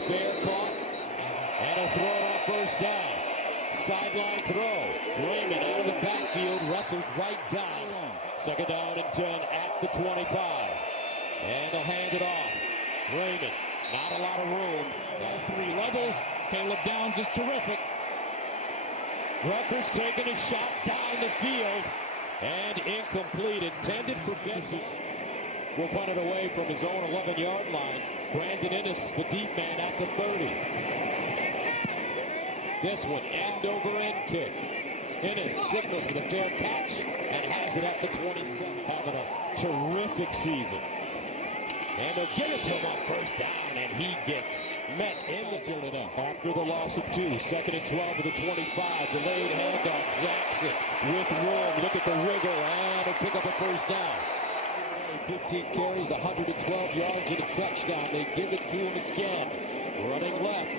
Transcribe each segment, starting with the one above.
Spare caught, and he'll throw it on first down. Sideline throw. Raymond out of the backfield, wrestled right down. Second down and 10 at the 25. And they'll hand it off. Raymond, not a lot of room. 3 levels. Caleb Downs is terrific. Rutgers taking a shot down the field. And incomplete, intended for Bessie. Will punt it away from his own 11-yard line. Brandon Ennis, the deep man, at the 30. This one, end over end kick. Ennis signals for the fair catch and has it at the 27. Having a terrific season. And they'll give it to him on first down, and he gets met in the field after the loss of 2. Second and 12 to the 25. Delayed handoff. Jackson with room. Look at the wiggle, and he'll pick up a first down. 15 carries, 112 yards, and a touchdown. They give it to him again. Running left.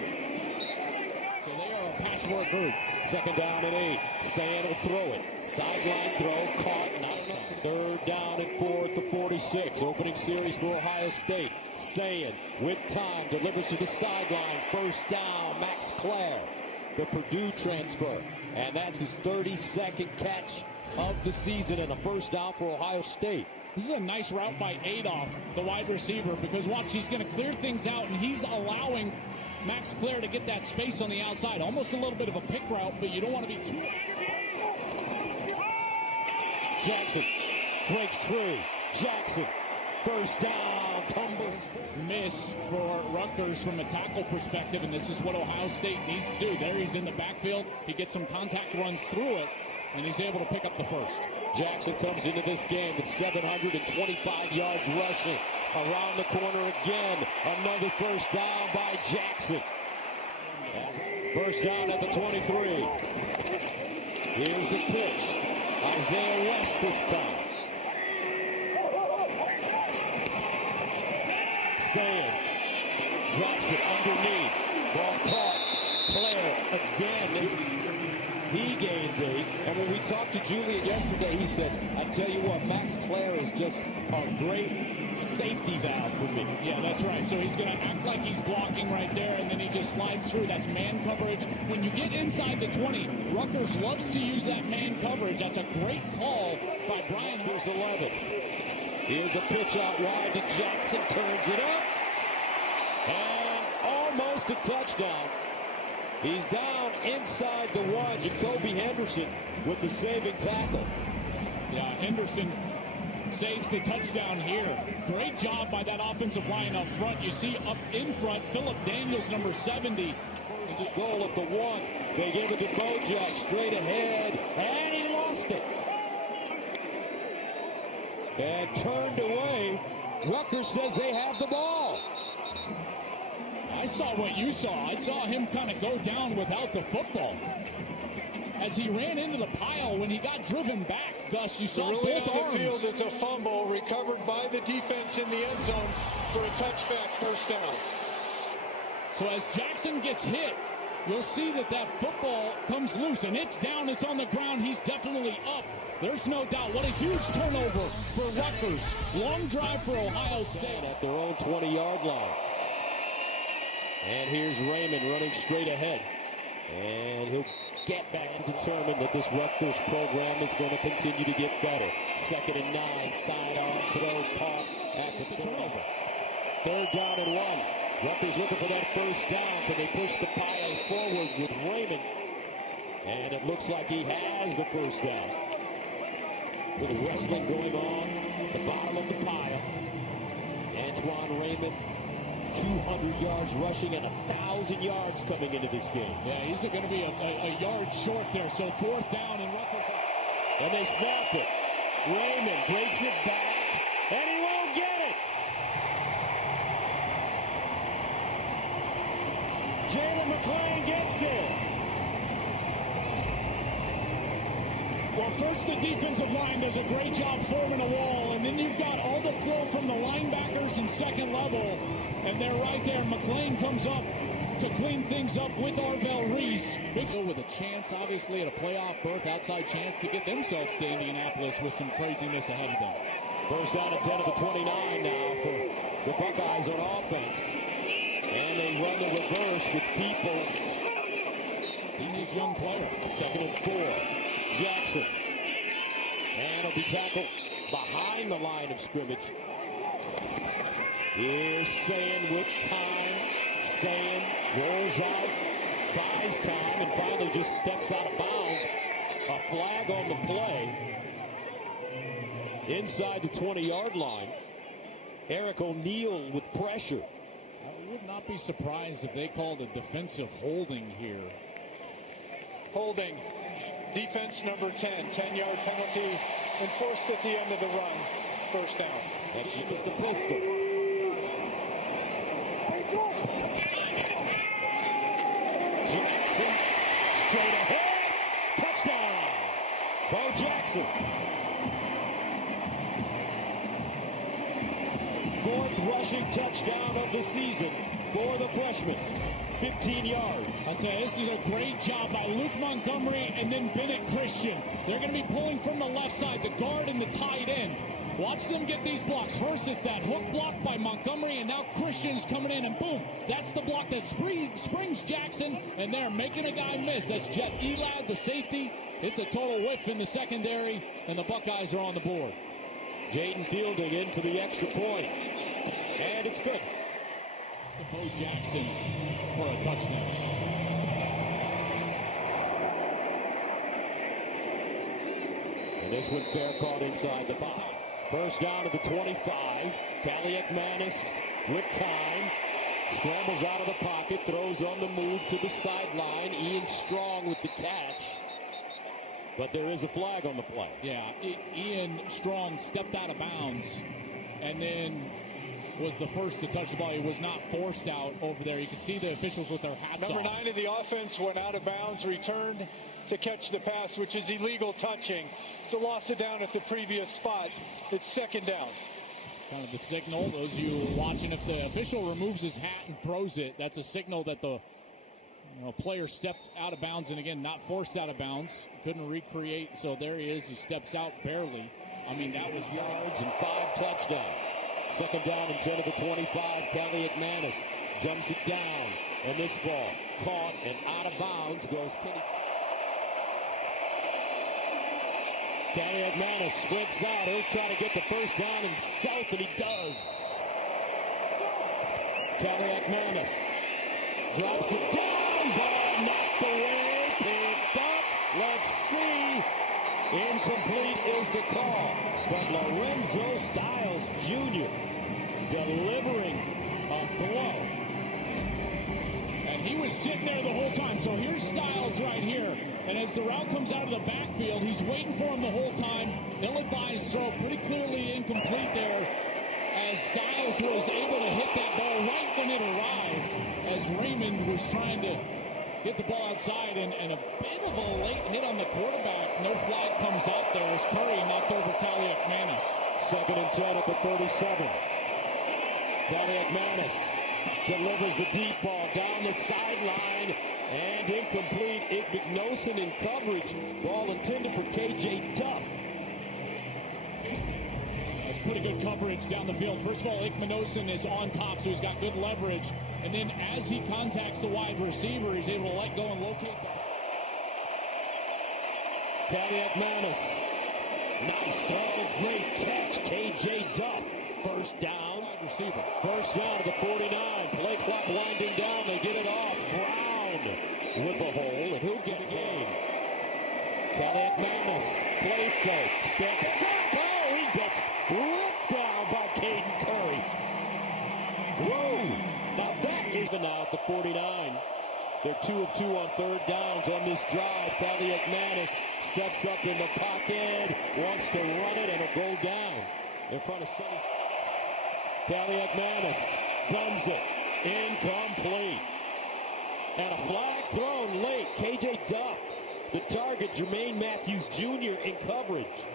So they are a patchwork group. Second down and 8. Sayan will throw it. Sideline throw, caught, not enough. Third down and 4 at the 46. Opening series for Ohio State. Sayan with time delivers to the sideline. First down, Max Klare, the Purdue transfer. And that's his 32nd catch of the season and a first down for Ohio State. This is a nice route by Adolph, the wide receiver, because watch, he's going to clear things out, and he's allowing Max Klare to get that space on the outside. Almost a little bit of a pick route, but you don't want to be too... Jackson breaks through. Jackson, first down, tumbles. Miss for Rutgers from a tackle perspective, and this is what Ohio State needs to do. There he's in the backfield. He gets some contact runs through it, and he's able to pick up the first. Jackson comes into this game with 725 yards rushing. Around the corner again. Another first down by Jackson. First down at the 23. Here's the pitch. Isaiah West this time. Sayan drops it underneath. Ball caught. Klare again. He gains 8. And when we talked to Julian yesterday, he said, I tell you what, Max Klare is just a great safety valve for me. Yeah, that's right. So he's going to act like he's blocking right there, and then he just slides through. That's man coverage. When you get inside the 20, Rutgers loves to use that man coverage. That's a great call by Brian. Here's 11. Here's a pitch out wide to Jackson. Turns it up. And almost a touchdown. He's down inside the 1. Jacoby Henderson with the saving tackle. Yeah, Henderson saves the touchdown here. Great job by that offensive line up front. You see up in front, Philip Daniels, number 70. First goal at the 1. They give it to Bojack straight ahead, and he lost it. And turned away. Rutgers says they have the ball. I saw what you saw. I saw him kind of go down without the football. As he ran into the pile when he got driven back, Gus, you saw both arms. On the field, it's a fumble recovered by the defense in the end zone for a touchback first down. So as Jackson gets hit, you'll see that that football comes loose, and it's down, it's on the ground. He's definitely up. There's no doubt. What a huge turnover for Rutgers. Long drive for Ohio State. At their own 20-yard line. And here's Raymond running straight ahead. And he'll get back to determine that this Rutgers program is going to continue to get better. Second and 9, sidearm throw caught at the turnover. Third down and 1. Rutgers looking for that first down. Can they push the pile forward with Raymond? And it looks like he has the first down. With wrestling going on at the bottom of the pile. Antoine Raymond, 200 yards rushing and 1,000 yards coming into this game. Yeah, he's going to be a yard short there. So fourth down and Rutgers. And they snap it. Raymond breaks it back, and he won't get it. Jalen McClain gets there. Well, first the defensive line does a great job forming a wall, and then you've got all the flow from the linebackers in second level, and they're right there. McClain comes up to clean things up with Arvell Reese. With a chance, obviously, at a playoff berth, outside chance to get themselves to Indianapolis with some craziness ahead of them. First down at 10 of the 29 now for the Buckeyes on offense. And they run the reverse with Peoples. See this young player. 2nd and 4. Jackson. And he'll be tackled behind the line of scrimmage. Here's Sayin with time. Sayin rolls out, buys time, and finally just steps out of bounds. A flag on the play. Inside the 20-yard line. Eric O'Neal with pressure. I would not be surprised if they called a defensive holding here. Holding. Defense number 10. 10-yard penalty enforced at the end of the run. First down. That's just the pistol. Jackson straight ahead. Touchdown. Bo Jackson. 4th rushing touchdown of the season for the freshman. 15 yards. I'll tell you, this is a great job by Luke Montgomery and then Bennett Christian. They're going to be pulling from the left side, the guard and the tight end. Watch them get these blocks. First, it's that hook block by Montgomery, and now Christian's coming in, and boom, that's the block that springs Jackson, and they're making a guy miss. That's Jet Elad, the safety. It's a total whiff in the secondary, and the Buckeyes are on the board. Jaden Fielding in for the extra point. And it's good. To Bo Jackson for a touchdown. And this one fair caught inside the 5. First down to the 25. Kaliakmanis with time. Scrambles out of the pocket. Throws on the move to the sideline. Ian Strong with the catch. But there is a flag on the play. Yeah, Ian Strong stepped out of bounds and then was the first to touch the ball. He was not forced out over there. You can see the officials with their hats Number off. 9 of the offense went out of bounds, returned to catch the pass, which is illegal touching. It's a loss of down at the previous spot. It's 2nd down. Kind of the signal. Those of you watching, if the official removes his hat and throws it, that's a signal that the player stepped out of bounds, and again, not forced out of bounds. Couldn't recreate, so there he is. He steps out barely. I mean, that was yards and 5 touchdowns. 2nd down and 10 of the 25. Kaliakmanis dumps it down. And this ball caught and out of bounds goes Kenny. Kaliakmanis sprints out. He'll try to get the first down himself, and he does. Kaliakmanis drops it down. Ball knocked away. Picked up. Let's see. Incomplete is the call. But Lorenzo Styles Jr. delivering a blow. And he was sitting there the whole time. So here's Styles right here. And as the route comes out of the backfield, he's waiting for him the whole time. Ill-advised throw, pretty clearly incomplete there. As Styles was able to hit that ball right when it arrived. As Raymond was trying to get the ball outside, and a bit of a late hit on the quarterback. No flag comes out there as Curry knocked over Kaliakmanis. 2nd and 10 at the 37. Kaliakmanis delivers the deep ball down the sideline and incomplete. Igmignosin in coverage. Ball intended for K.J. Duff. That's pretty good coverage down the field. First of all, Igmignosin is on top, so he's got good leverage. And then as he contacts the wide receiver, he's able to let go and locate that. Kaliakmanis. Nice throw. Great catch. K.J. Duff. First down. Wide receiver. First down to the 49. Play clock winding down. They get it off. Brown with a hole, and he'll get the game. Kaliakmanis. Play fake. Steps up. Oh, he gets ripped down by Caden Curry. Whoa. Now that is now at the 49. They're 2 of 2 on 3rd downs on this drive. Kaliakmanis steps up in the pocket, wants to run it, and it'll go down in front of Sonny. Kaliakmanis guns it. Incomplete. And a flag thrown late. K.J. Duff, the target, Jermaine Matthews Jr. in coverage.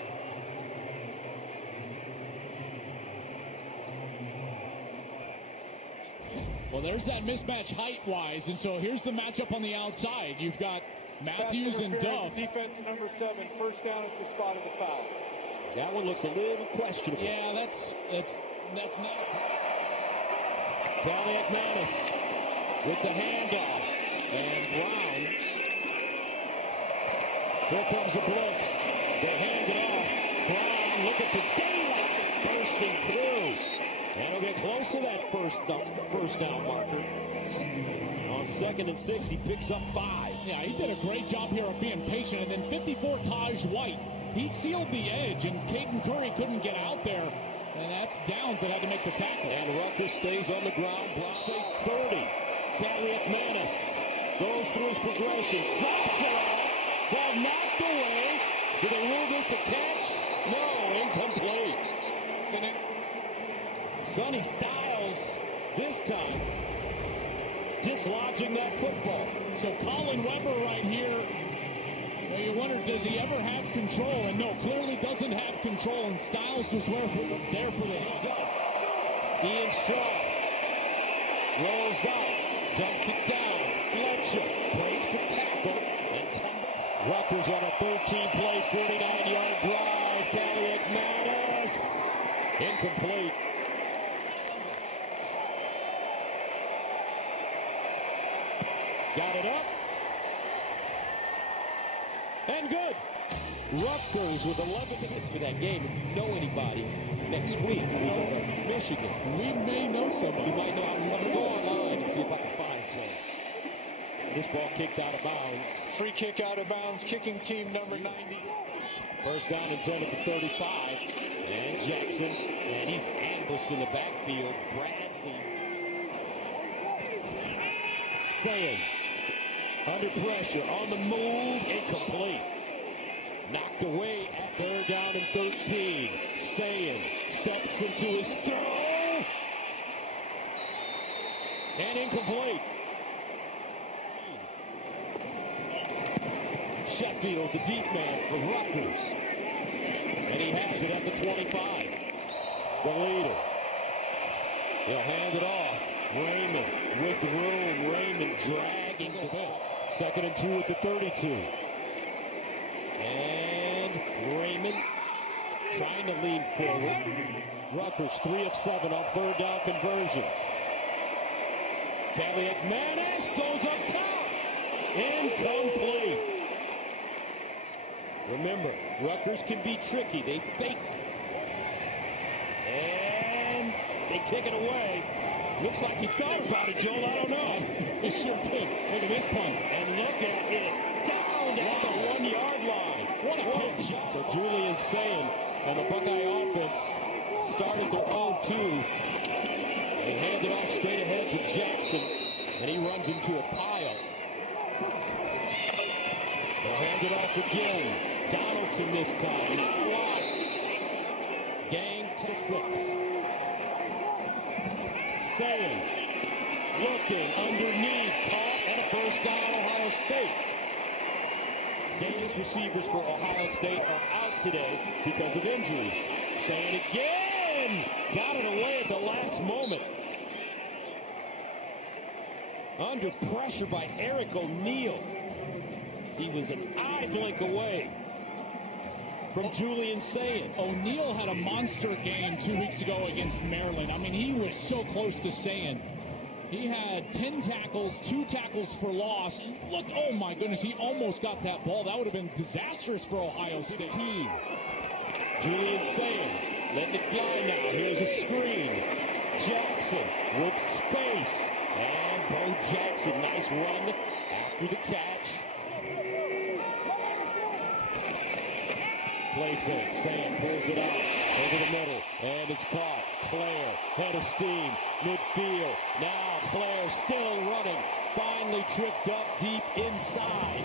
Well, there's that mismatch height-wise, and so here's the matchup on the outside. You've got Matthews and Duff. Defense number 7, first down at the spot of the foul. That one looks a little questionable. Yeah, that's not. Kelly McManus with the handoff. And Brown. Here comes a blitz. They hand it off. Brown looking for daylight. Bursting through. And he'll get close to that first down marker. On 2nd and 6, he picks up 5. Yeah, he did a great job here of being patient. And then 54, Taj White. He sealed the edge, and Caden Curry couldn't get out there. And that's Downs that had to make the tackle. And Rutgers stays on the ground. Brown State 30. Kelly McManus goes through his progressions. Drops it off. Ball knocked away. Did they rule this a catch? No, incomplete. Sonny Styles this time dislodging that football. So Colin Weber right here, well, you wonder, does he ever have control? And no, clearly doesn't have control. And Styles was there for the hit. Ian Strong rolls out, dumps it down. Fletcher breaks the tackle and tumbles. Rutgers on a 13-play, 49-yard drive. Kelly McManus incomplete. Got it up. And good. Rutgers with 11 tickets for that game. If you know anybody, next week we go to Michigan. We may know somebody. You might know. I'm going to go online and see if I can find some. This ball kicked out of bounds. Free kick out of bounds. Kicking team number 90. First down and 10 at the 35. And Jackson. And he's ambushed in the backfield. Bradley. Saying. Under pressure, on the move, incomplete. Knocked away at 3rd down and 13. Sayin steps into his throw. And incomplete. Sheffield, the deep man for Rutgers. And he has it at the 25. The leader. He'll hand it off. Raymond with room. Raymond dragging the ball. 2nd and 2 at the 32. And Raymond trying to lean forward. Rutgers 3 of 7 on 3rd down conversions. Kelly McManus goes up top. Incomplete. Remember, Rutgers can be tricky. They fake. And they kick it away. Looks like he thought about it, Joel. I don't know. He sure did. Look at this punt. And look at it. Down at the 1-yard line. What a catch. So Julian Sayin and the Buckeye offense started their 0-2. They hand it off straight ahead to Jackson. And he runs into a pile. They'll hand it off again. Donaldson this time. Not wide. Gang to 6. Sayin looking underneath, caught, and a first down, Ohio State. Danish receivers for Ohio State are out today because of injuries. Sayin again, got it away at the last moment. Under pressure by Eric O'Neal. He was an eye blink away from Julian Sayin. O'Neal had a monster game 2 weeks ago against Maryland. I mean, he was so close to Sayin. He had 10 tackles, 2 tackles for loss. And look, oh my goodness, he almost got that ball. That would have been disastrous for Ohio State. Julian Sayin letting it fly now. Here's a screen. Jackson with space. And Bo Jackson, nice run after the catch. Play fake. Sayin pulls it out over the middle, and it's caught. Klare, head of steam, midfield. Now Klare still running. Finally tripped up deep inside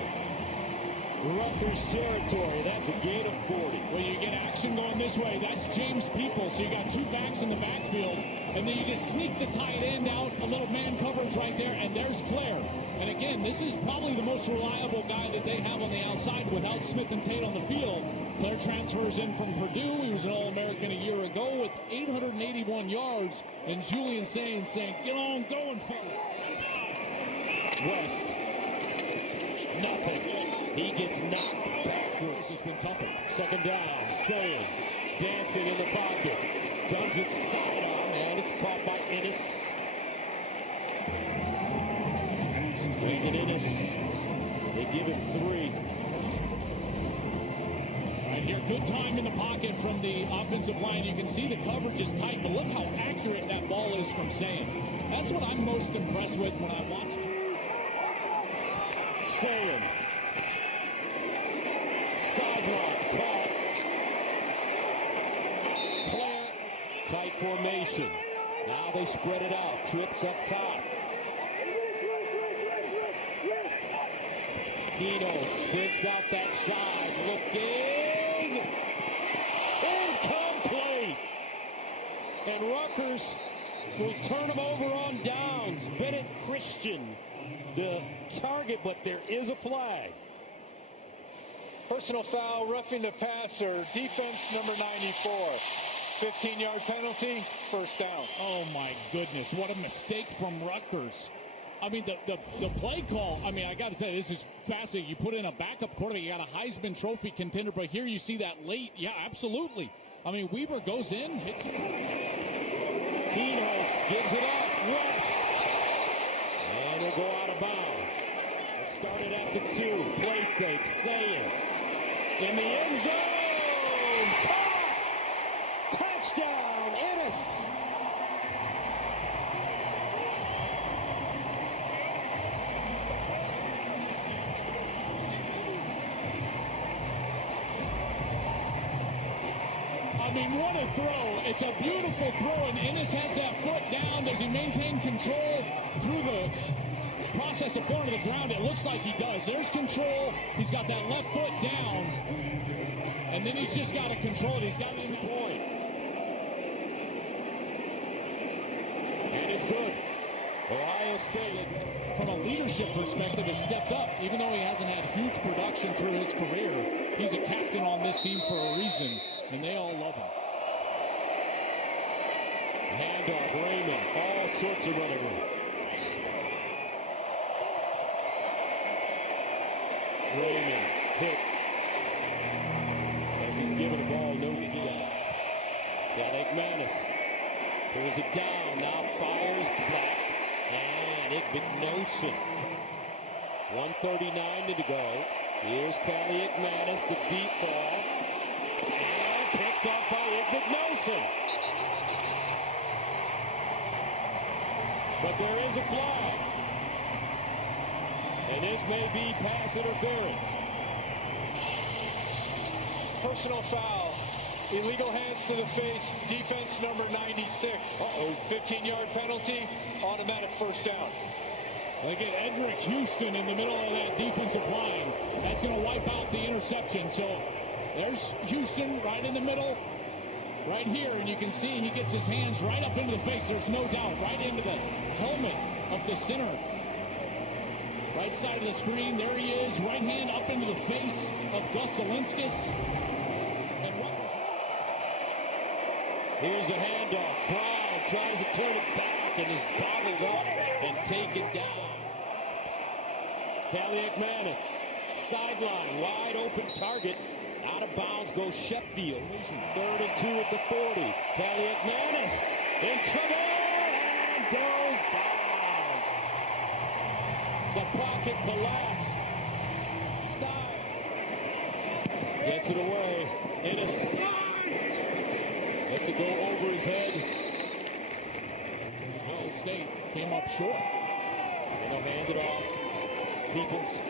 Rutgers territory. That's a gain of 40. Well, you get action going this way. That's James Peoples. So you got 2 backs in the backfield, and then you just sneak the tight end out, a little man coverage right there, and there's Klare. And again, this is probably the most reliable guy that they have on the outside without Smith and Tate on the field. Klare transfers in from Purdue. He was an All-American a year ago with 881 yards. And Julian Sayin saying, get on going, fella. West. Nothing. He gets knocked backwards. It's been tougher. 2nd down. Sayin dancing in the pocket. Comes it sidearm, and it's caught by Ennis. Ennis. They give him 3. And here, good time in the pocket from the offensive line. You can see the coverage is tight, but look how accurate that ball is from Sayin. That's what I'm most impressed with when I watched Sayin. Sideline caught. Klare. Tight formation. Now they spread it out. Trips up top. Keno spits out that side. Looking. Incomplete. And Rutgers will turn them over on downs. Bennett Christian, the target, but there is a flag. Personal foul, roughing the passer, defense number 94. 15-yard penalty, first down. Oh, my goodness. What a mistake from Rutgers. I mean, the play call, I mean, I got to tell you, this is fascinating. You put in a backup quarterback, you got a Heisman Trophy contender, but here you see that late. Yeah, absolutely. I mean, Weaver goes in, hits it. Keenholz gives it up. West. And he'll go out of bounds. It started at the 2. Play fake. Sayin. In the end zone. Touchdown, Ennis. I mean, what a throw. It's a beautiful throw, and Ennis has that foot down. Does he maintain control through the process of going to the ground? It looks like he does. There's control. He's got that left foot down, and then he's just got to control it. He's got to point. And it's good. Ohio State, from a leadership perspective, has stepped up. Even though he hasn't had huge production through his career, he's a captain on this team for a reason, and they all love him. Handoff, Raymond, all sorts of running room. Raymond hit as he's given the ball no job. Klare Manis pulls it down, now fires back, and Igbenogson. 1:39 to go. Here's Klare Manis, the deep ball, and picked up by Igbenogson. But there is a flag. And this may be pass interference. Personal foul. Illegal hands to the face. Defense number 96. 15-yard penalty. Automatic first down. They get Edric Houston in the middle of that defensive line. That's going to wipe out the interception. So there's Houston right in the middle. Right here, and you can see he gets his hands right up into the face. There's no doubt. Right into the helmet of the center. Right side of the screen. There he is. Right hand up into the face of Gus Zielinskis. And here's the handoff. Brown tries to turn it back and is bobbled up and taken down. Klare Manis. Sideline. Wide open target. Out of bounds goes Sheffield. 3rd and 2 at the 40. Klare Manis in trouble and goes down. The pocket collapsed. Stop. Gets it away. Ennis lets it go over his head. Ohio State came up short. And they'll hand it off. Peoples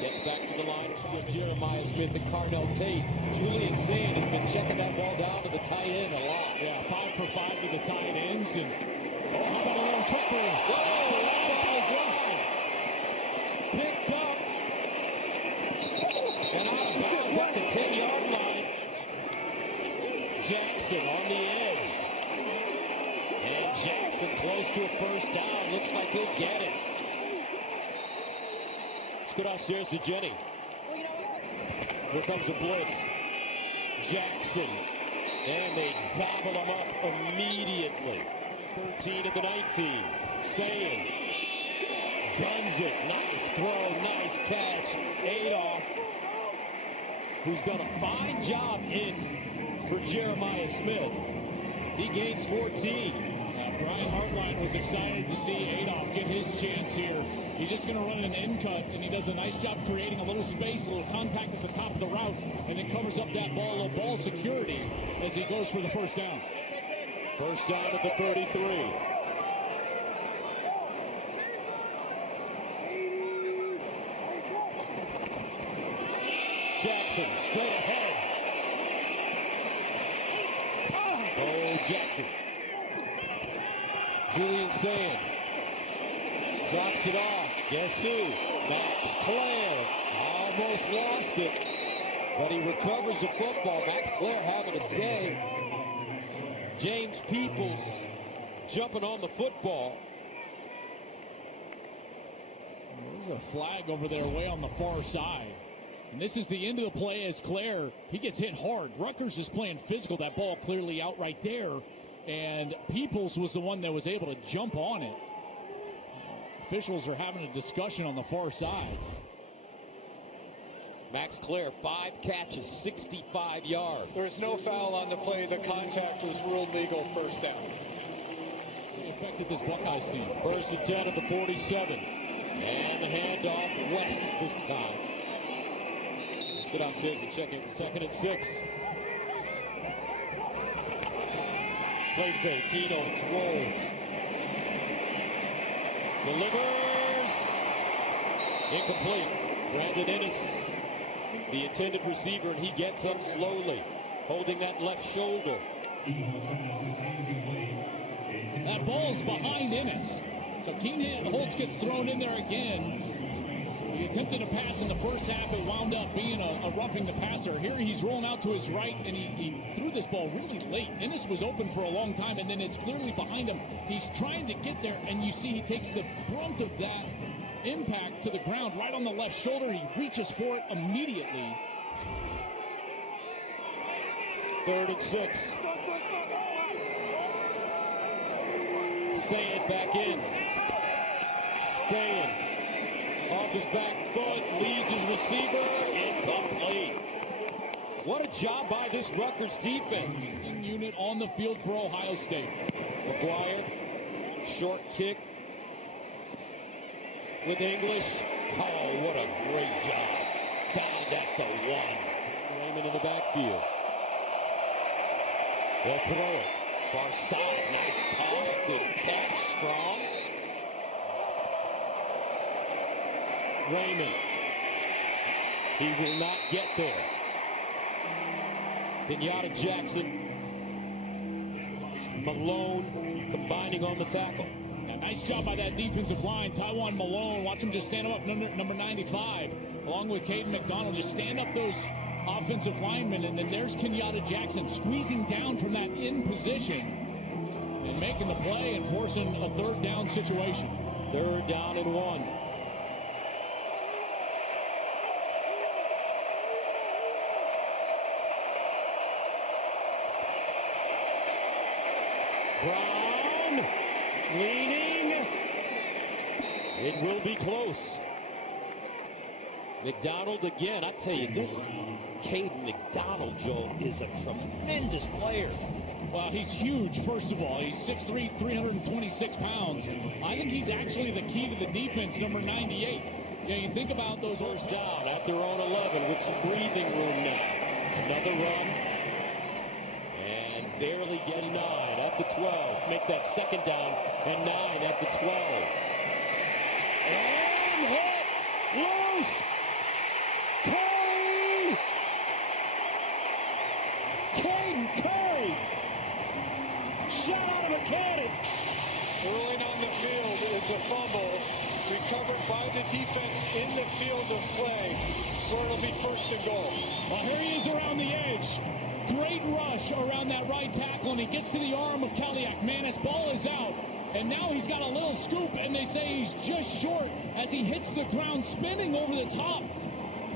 gets back to the line with Jeremiah Smith and Carnell Tate. Julian Sayin has been checking that ball down to the tight end a lot. Yeah, 5 for 5 to the tight ends. And how about a little trickery? That's a right by his line. Picked up. And out of bounds at the 10-yard line. Jackson on the edge. And Jackson close to a first down. Looks like he'll get it. Let's go downstairs to Jenny. Here comes a blitz. Jackson. And they gobble him up immediately. 13 at the 19. Sayin. Guns it. Nice throw. Nice catch. Adolph, who's done a fine job in for Jeremiah Smith. He gains 14. Brian Hartline was excited to see Adolph get his chance here. He's just going to run an in cut, and he does a nice job creating a little space, a little contact at the top of the route, and then covers up that ball, a little ball security as he goes for the first down. First down at the 33. Jackson straight ahead. Oh, Jackson. Julian Sand drops it off. Guess who? Max Klare. Almost lost it, but he recovers the football. Max Klare having a day. James Peoples jumping on the football. There's a flag over there way on the far side. And this is the end of the play as Klare, he gets hit hard. Rutgers is playing physical. That ball clearly out right there. And Peoples was the one that was able to jump on it. Officials are having a discussion on the far side. Max Klare, 5 catches, 65 yards. There's no foul on the play. The contact was ruled legal. First down. It affected this Buckeyes team. First and 10 at the 47. And the handoff West this time. Let's go downstairs and check in. 2nd and 6. Play fake. Keynotes rolls. Delivers. Incomplete. Brandon Ennis, the intended receiver, and he gets up slowly, holding that left shoulder. That ball's behind Ennis. So Keenan Holtz gets thrown in there again. He attempted a pass in the first half. It wound up being a roughing the passer. Here he's rolling out to his right, and he threw this ball really late. Ennis was open for a long time, and then it's clearly behind him. He's trying to get there, and you see he takes the brunt of that impact to the ground right on the left shoulder. He reaches for it immediately. 3rd and 6. Sand back in. Sand off his back foot, leads his receiver, incomplete. What a job by this Rutgers defense. Unit on the field for Ohio State. McGuire, short kick with English. Oh, what a great job. Down at the 1. Raymond in the backfield. They'll throw it. Far side, nice toss, good catch, strong. Raymond. He will not get there. Kenyatta Jackson. Malone combining on the tackle. Nice job by that defensive line. Taiwan Malone, watch him just stand up number 95. Along with Caden McDonald, just stand up those offensive linemen. And then there's Kenyatta Jackson squeezing down from that in position and making the play and forcing a 3rd down situation. 3rd down and 1. Brown leaning. It will be close. McDonald again. I tell you, this Caden McDonald, Joe, is a tremendous player. Well, he's huge, first of all. He's 6'3", 326 pounds. I think he's actually the key to the defense, number 98. You think about those first down at their own 11 with some breathing room now. Another run. And barely get 9 at the 12. Make that 2nd down and 9 at the 12. And hit! Loose! Caden Curry! Shot out of a cannon! Rolling on the field is a fumble recovered by the defense in the field of play, where it'll be 1st and goal. Well, here he is around the edge. Great rush around that right tackle, and he gets to the arm of Kaliak. Man, his ball is out, and now he's got a little scoop, and they say he's just short as he hits the ground, spinning over the top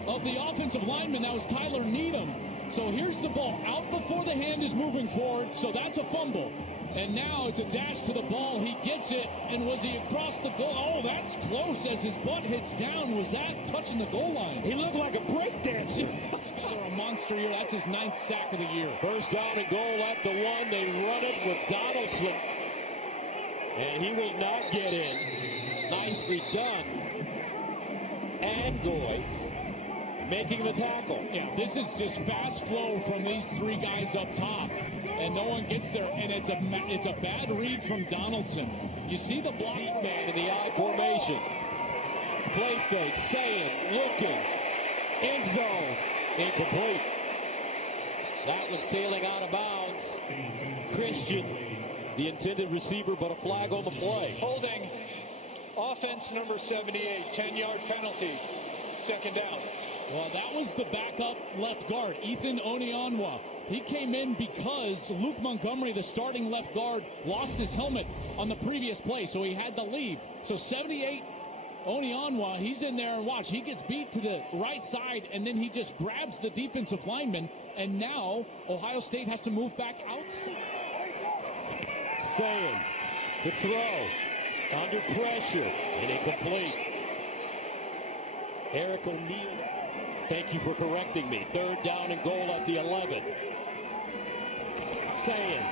of the offensive lineman. That was Tyler Needham. So here's the ball out before the hand is moving forward, so that's a fumble. And now it's a dash to the ball. He gets it, and was he across the goal? Oh, that's close as his butt hits down. Was that touching the goal line? He looked like a breakdancer. Another monster year. That's his 9th sack of the year. First down and goal at the 1. They run it with Donaldson. And he will not get in. Nicely done. And Goy making the tackle. Yeah, this is just fast flow from these three guys up top. And no one gets there. And it's a bad read from Donaldson. You see the block man in the I formation. Play fake, saying, looking. End zone. Incomplete. That one sailing out of bounds. Christian, the intended receiver, but a flag on the play. Holding. Offense number 78. 10-yard penalty. Second down. Well, that was the backup left guard, Ethan Onionwa. He came in because Luke Montgomery, the starting left guard, lost his helmet on the previous play, so he had to leave. So 78 Onionwa, he's in there, and watch, he gets beat to the right side, and then he just grabs the defensive lineman, and now Ohio State has to move back outside. Saying to throw, under pressure, and incomplete. Eric O'Neal, thank you for correcting me. Third down and goal at the 11. Saying,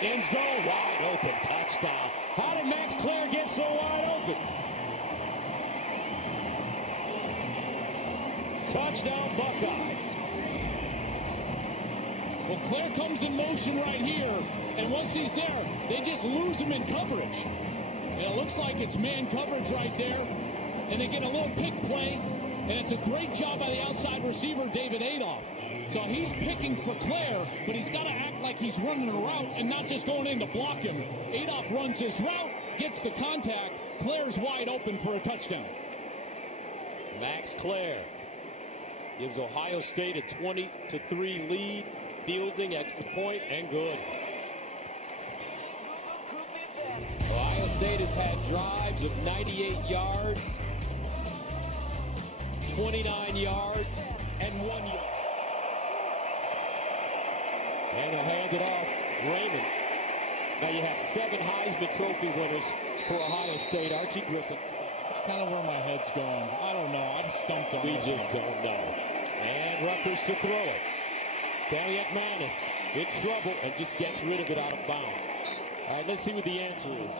end zone, wide open, touchdown. How did Max Klare get so wide open? Touchdown, Buckeyes. Well, Klare comes in motion right here, and once he's there, they just lose him in coverage. And it looks like it's man coverage right there, and they get a little pick play, and it's a great job by the outside receiver, David Adolph. So he's picking for Klare, but he's got to act like he's running a route and not just going in to block him. Adolph runs his route, gets the contact. Klare's wide open for a touchdown. Max Klare gives Ohio State a 20-3 lead. Fielding, extra point, and good. Ohio State has had drives of 98 yards, 29 yards, and 1 yard. And they'll hand it off. Raymond. Now you have 7 Heisman Trophy winners for Ohio State. Archie Griffin. That's kind of where my head's going. I don't know. I'm stumped on We it. just don't know. And Rutgers to throw it. Dariet Manis in trouble and just gets rid of it out of bounds. All right, let's see what the answer is.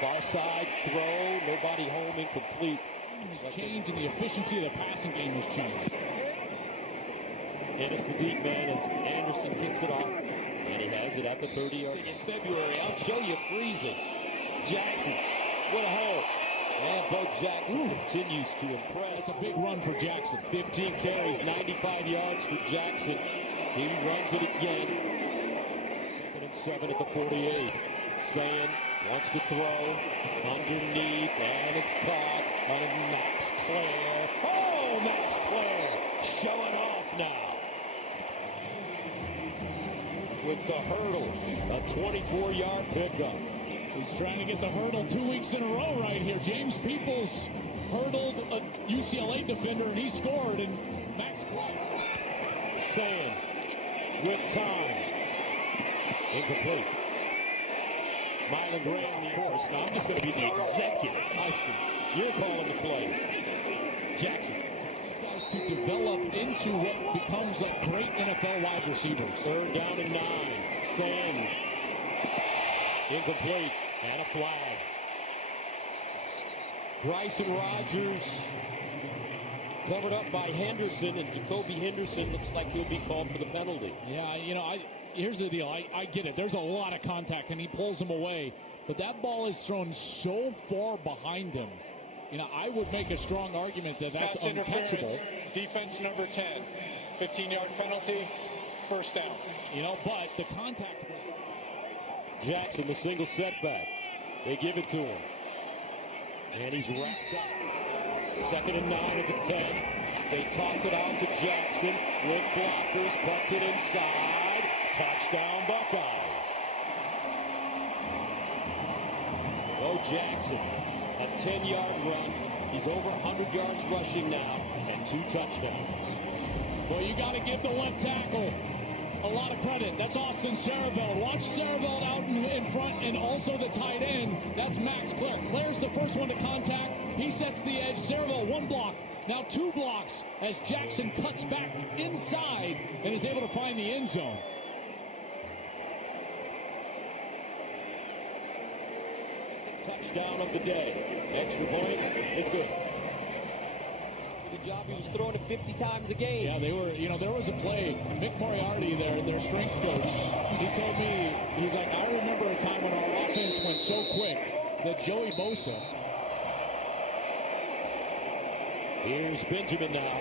Far side throw, nobody home, incomplete. It's changed, and the efficiency of the passing game has changed. And it's the deep man as Anderson kicks it off. And he has it at the 30-yard. In February, I'll show you freezing. Jackson, what a hole. And Bo Jackson continues to impress. It's a big run for Jackson. 15 carries, 95 yards for Jackson. He runs it again. 2nd and 7 at the 48. Saying wants to throw underneath, and it's caught by Max Klare. Oh, Max Klare showing off now. With the hurdle, a 24-yard pickup. He's trying to get the hurdle 2 weeks in a row right here. James Peoples hurdled a UCLA defender, and he scored. And Max Klare. Saying with time. Incomplete. Mylan Graham, the course. Now I'm just going to be the executive. I see. You're calling the plays. Jackson. These guys to develop into what becomes a great NFL wide receiver. 3rd down and 9. Sam. Incomplete. And a flag. Bryson Rogers covered up by Henderson, and Jacoby Henderson looks like he'll be called for the penalty. Yeah, you know, here's the deal. I get it. There's a lot of contact, and he pulls him away. But that ball is thrown so far behind him. You know, I would make a strong argument that that's uncatchable. Defense number 10. 15-yard penalty. First down. You know, but the contact. Jackson, the single setback. They give it to him. And he's wrapped up. 2nd and 9 at the 10. They toss it out to Jackson with blockers. Cuts it inside. Touchdown, Buckeyes. Bo Jackson, a 10-yard run. He's over 100 yards rushing now and 2 touchdowns. Well, you got to give the left tackle a lot of credit. That's Austin Sareveld. Watch Sareveld out in front, and also the tight end. That's Max Klare. Klare's the first one to contact. He sets the edge. Sareveld, 1 block. Now 2 blocks as Jackson cuts back inside and is able to find the end zone. touchdown of the day. Extra point is good. Good job. He was throwing it 50 times a game. Yeah, they were, there was a play. Mick Moriarty, their strength coach, he told me, he's like, I remember a time when our offense went so quick that Joey Bosa. Here's Benjamin now.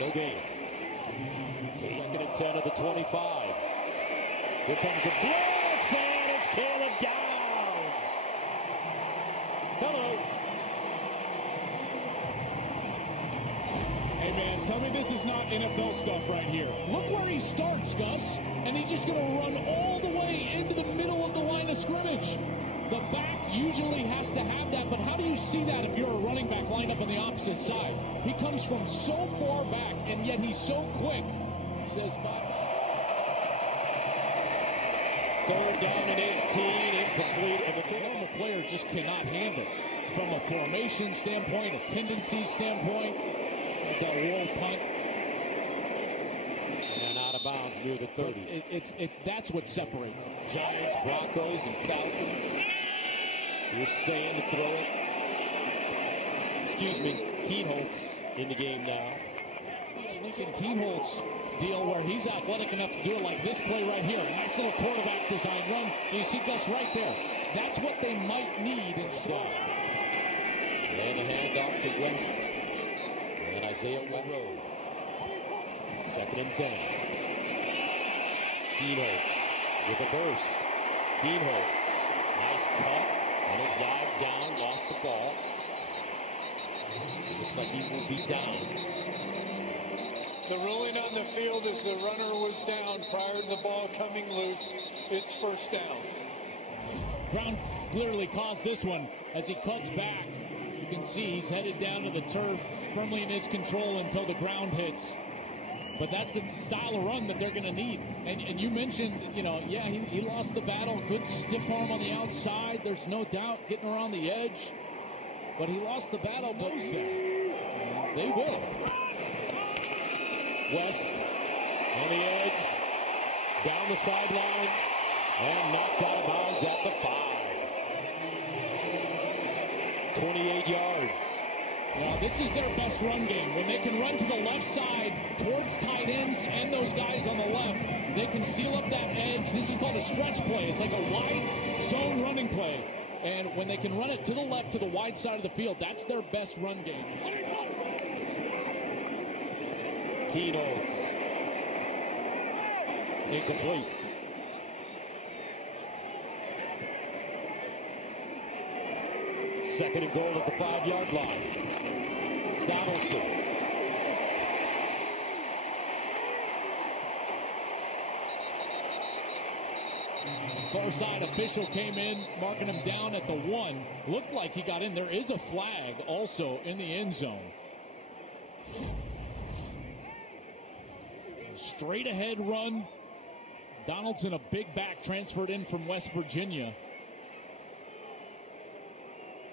No gain. The 2nd and 10 of the 25. Here comes a blitz, and it's Caleb Downs. Hello. Hey, man, tell me this is not NFL stuff right here. Look where he starts, Gus, and he's just going to run all the way into the middle of the line of scrimmage. The back usually has to have that, but how do you see that if you're a running back lined up on the opposite side? He comes from so far back, and yet he's so quick. He says, bye. 3rd down and 18, incomplete, and the normal player just cannot handle. From a formation standpoint, a tendency standpoint, it's a roll punt. And out of bounds near the 30. That's what separates them. Giants, Broncos, and Falcons. Here's Sand to throw it. Keenholz in the game now. Lincoln Keenholz deal where he's athletic enough to do it like this play right here. Nice little quarterback design run. And you see Gus right there. That's what they might need instead. And a handoff to West. And Isaiah West. 2nd and 10. Keenholz with a burst. Keenholz. Nice cut. And a dive down. Lost the ball. Looks like he will be down. The ruling on the field is the runner was down prior to the ball coming loose. It's 1st down. Brown clearly caused this one as he cuts back. You can see he's headed down to the turf, firmly in his control until the ground hits. But that's a style of run that they're going to need. And you mentioned, he lost the battle. Good stiff arm on the outside. There's no doubt getting around the edge. But he lost the battle. But they will. West on the edge, down the sideline, and knocked out of bounds at the 5. 28 yards. Now, this is their best run game. When they can run to the left side towards tight ends and those guys on the left, they can seal up that edge. This is called a stretch play. It's like a wide zone running play. And when they can run it to the left, to the wide side of the field, that's their best run game. Keenholz. Incomplete. Second and goal at the 5-yard line. Donaldson. Far side official came in, marking him down at the 1. Looked like he got in. There is a flag also in the end zone. Straight ahead run. Donaldson, a big back, transferred in from West Virginia.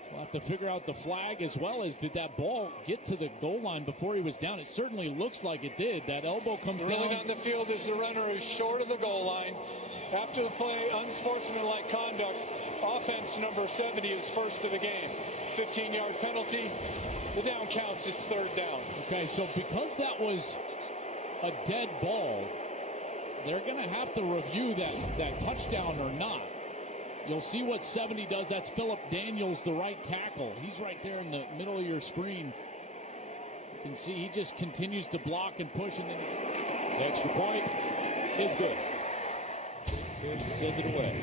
So we'll have to figure out the flag, as well as did that ball get to the goal line before he was down. It certainly looks like it did. That elbow comes down. Ruling on the field is the runner who's short of the goal line. After the play, unsportsmanlike conduct. Offense number 70 is first of the game. 15-yard penalty. The down counts. It's 3rd down. Okay, so because that was a dead ball, they're going to have to review that touchdown or not. You'll see what 70 does. That's Philip Daniels, the right tackle. He's right there in the middle of your screen. You can see he just continues to block and push. And then the extra point is good. Good to send it away.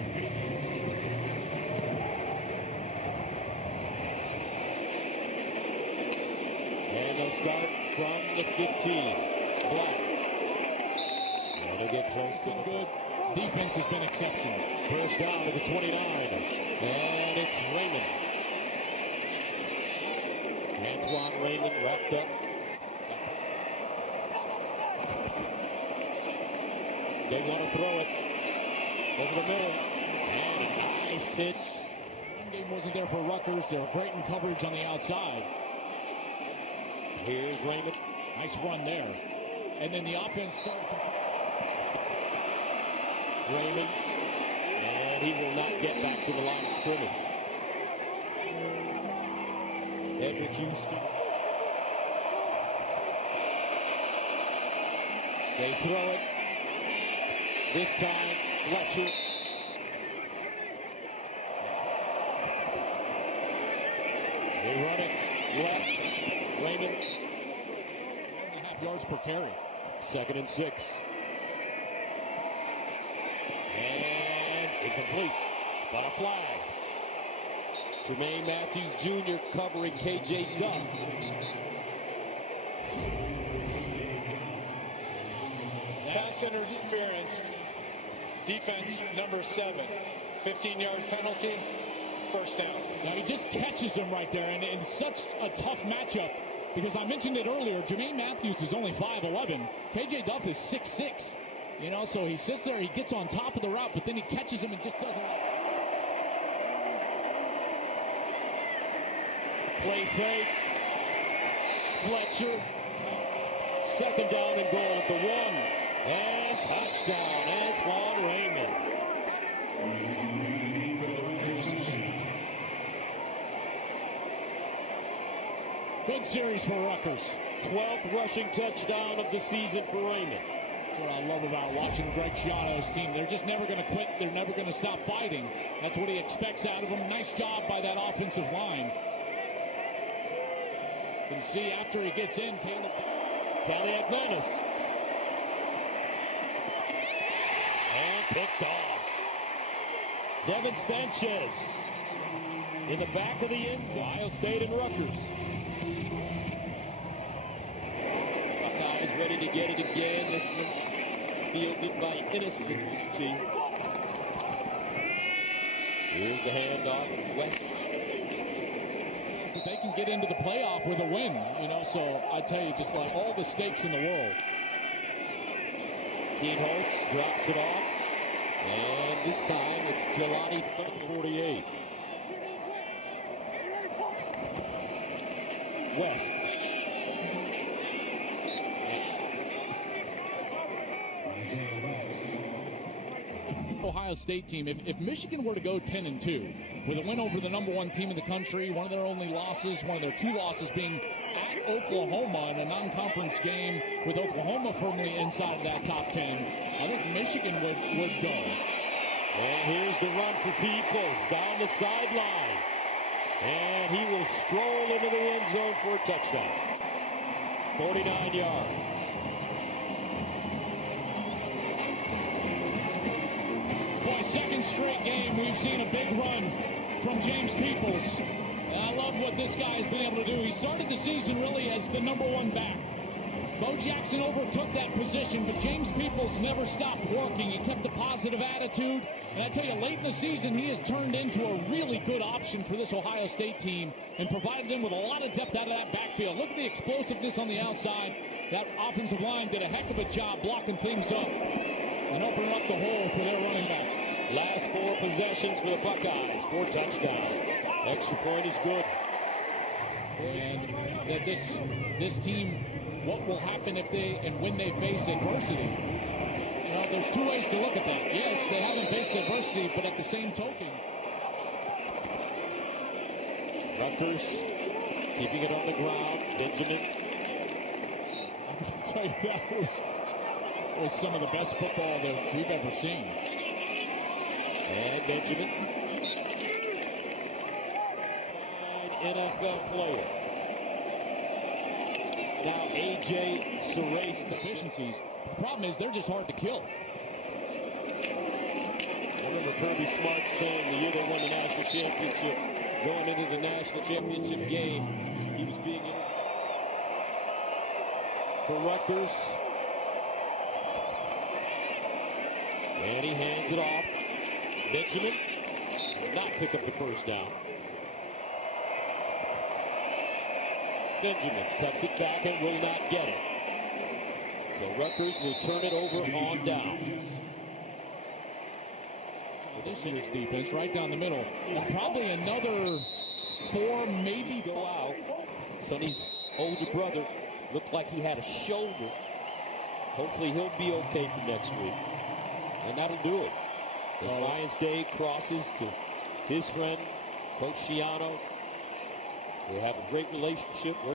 And they'll start from the 15. Black. And they'll get close to good. Defense has been exceptional. First down to the 29. And it's Raymond. Antoine Raymond wrapped up. They want to throw it over the middle. And a nice pitch. Run game wasn't there for Rutgers. They were great in coverage on the outside. Here's Raymond. Nice run there. And then the offense started control. Raymond. And And he will not get back to the line of scrimmage. Edric Houston. They throw it. This time, Fletcher. They run it left. Raymond. 1.5 yards per carry. 2nd and 6. And incomplete by a flag. Jermaine Matthews Jr. covering KJ Duff. Pass interference. Defense number 7. 15-yard penalty. First down. Now he just catches him right there, and it's such a tough matchup because I mentioned it earlier. Jermaine Matthews is only 5'11". KJ Duff is 6'6". You know, so he sits there, he gets on top of the route, but then he catches him and just doesn't. Play fake. Fletcher. 2nd down and goal at the 1. And touchdown, Antoine Raymond. Good series for Rutgers. 12th rushing touchdown of the season for Raymond. That's what I love about watching Greg Schiano's team. They're just never going to quit. They're never going to stop fighting. That's what he expects out of them. Nice job by that offensive line. You can see after he gets in, Caleb Caliagmanis. And picked off. Devin Sanchez in the back of the end zone. Ohio State and Rutgers. Buckeyes ready to get it again. This one fielded by Innocent. Here's the handoff. West. So they can get into the playoff with a win, you know, so I tell you, just like all the stakes in the world. Keen Holtz drops it off. And this time it's Jelani 48. West. Ohio State team, if Michigan were to go 10-2 with a win over the #1 team in the country, one of their only losses, one of their 2 losses being at Oklahoma in a non-conference game with Oklahoma firmly inside of that top 10, I think Michigan would go. And here's the run for Peoples down the sideline. And he will stroll into the end zone for a touchdown. 49 yards. Boy, 2nd straight game we've seen a big run from James Peoples. And I love what this guy's been able to do. He started the season really as the #1 back. Bo Jackson overtook that position, but James Peoples never stopped working. He kept a positive attitude. And I tell you, late in the season, he has turned into a really good option for this Ohio State team and provided them with a lot of depth out of that backfield. Look at the explosiveness on the outside. That offensive line did a heck of a job blocking things up and opening up the hole for their running back. Last 4 possessions for the Buckeyes, 4 touchdowns. Extra point is good. And that this team, what will happen if they and when they face adversity? You know, there's 2 ways to look at that. Yes, they haven't faced adversity, but at the same token, Rutgers keeping it on the ground. Benjamin. I can tell you that was some of the best football that we've ever seen. And Benjamin. NFL player. Now A.J. Surace. Deficiencies. The problem is they're just hard to kill. I remember Kirby Smart saying the year they won the national championship, going into the national championship game, he was being for Rutgers. And he hands it off. Benjamin will not pick up the first down. Benjamin cuts it back and will not get it. So Rutgers will turn it over on downs. This year's defense right down the middle. And probably another 4, maybe Go out. Sonny's older brother looked like he had a shoulder. Hopefully he'll be okay for next week. And that'll do it. As Lions Day crosses to his friend, Coach Schiano. They have a great relationship.